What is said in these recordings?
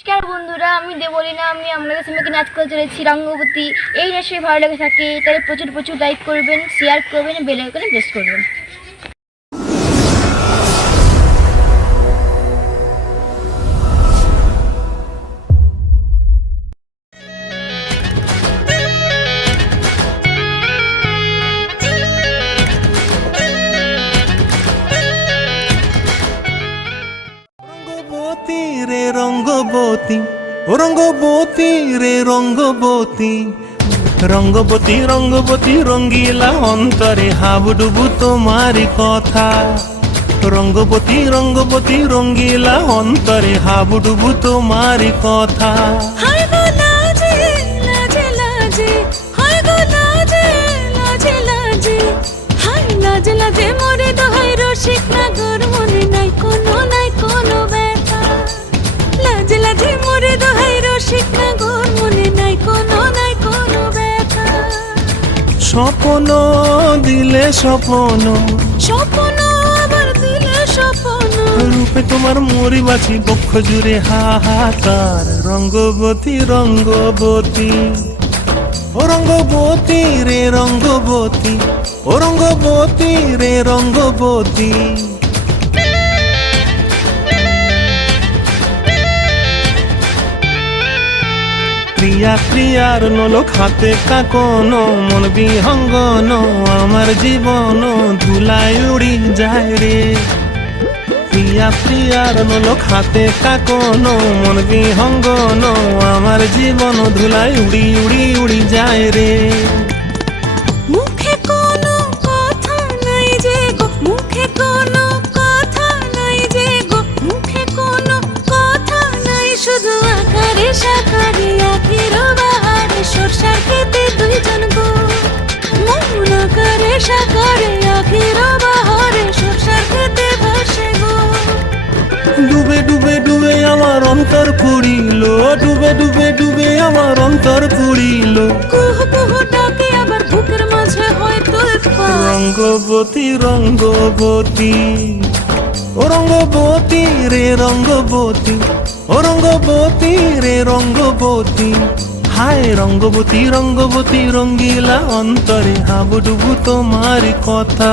নমস্কার বন্ধুরা, আমি দেবলীনা। আমি আপনাদের সঙ্গে নাচ করে চলেছি রঙ্গবতী। এই নাচে ভালো লেগে থাকে তাহলে প্রচুর প্রচুর লাইক করবেন, শেয়ার করবেন, বেল আইকনে প্রেস করবেন। রঙ্গবতী রে রঙ্গবতী, ও রঙ্গবতী রে রঙ্গবতী, রঙ্গবতী রঙ্গবতী রঙ্গিলা অন্তরে হাবুডুবু তোমারি কথা। রঙ্গবতী রঙ্গবতী রঙ্গিলা অন্তরে হাবুডুবু তোমারি কথা। হায় গো লাজে লাজে লাজে, হায় গো লাজে লাজে লাজে, হায় লাজে লাজে মোরে দোহাই রসিক নাগর মনে নাই কোনো ব্যথা। লাজে লাজে মোরে দোহাই রসিক নাগর মনে নাই কোনো ব্যথা। স্বপ্ন দিলে স্বপ্ন, স্বপ্ন আবার দিলে স্বপ্ন, রূপে তোমার মরি বাছি বক্ষ জুড়ে হাহাকার। রঙ্গবতী রঙ্গবতী, ও রঙ্গবতী রে রঙ্গবতী, ও রঙ্গবতী রে রঙ্গবতী। প্রিয়া প্রিয়ার নলো খাতে কাকন, মন বিহঙ্গন আমার জীবন ধুলায় উড়ি যায় রে। প্রিয়া প্রিয়ার নলো খাতে কাকন, মন বিহঙ্গন আমার জীবন ধুলায় উড়ি উড়ি উড়ি যায় রে। মুখে কোনো কথা নাই যে গো, মুখে কোনো কথা নাই যে গো, মুখে কোনো কথা নাই, শুধু আকারে সাকারে আখির বাহারে সরষার খেতে দুইজন গো। মন আকারে সাকারে আখির বাহারে সরষার খেতে ভাসে গো। ডুবে ডুবে ডুবে আমার অন্তর পুড়িল, ডুবে ডুবে ডুবে আমার অন্তর পুড়িল। কুহু কুহু ডাকে আবার বুকের মাঝে হয় তোলপাড়। রঙ্গবতী রঙ্গবতী, ও রঙ্গবতী রে রঙ্গবতী, ও রঙ্গবতী রে রঙ্গবতী। হায় রঙ্গবতী রঙ্গবতী রঙ্গিলা অন্তরে হাবুডুবু তোমারি কথা।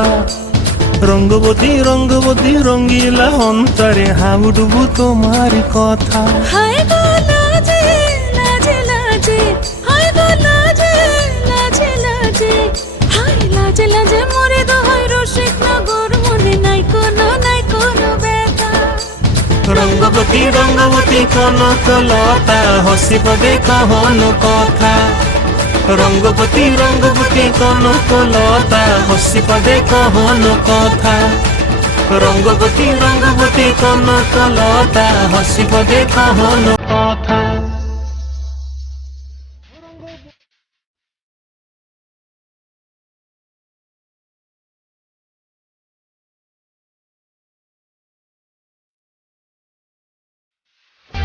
রঙ্গবতী রঙ্গবতী রঙ্গিলা অন্তরে হাবুডুবু তোমারি কথা। হায় গো লাজে লাজে লাজে, হায় গো লাজে লাজে লাজে, হায় লাজে লাজে মোরে দোহাই রসিক নগর মনে নাই কোনো ব্যথা। রঙ্গবতী রঙ্গবতী কনকলতা হসিব দেখহন কথা। রঙ্গবতী রঙ্গবতী কনকলতা হসিব দেখহন কথা। রঙ্গবতী রঙ্গবতী কনকলতা হসিব দেখহন কথা।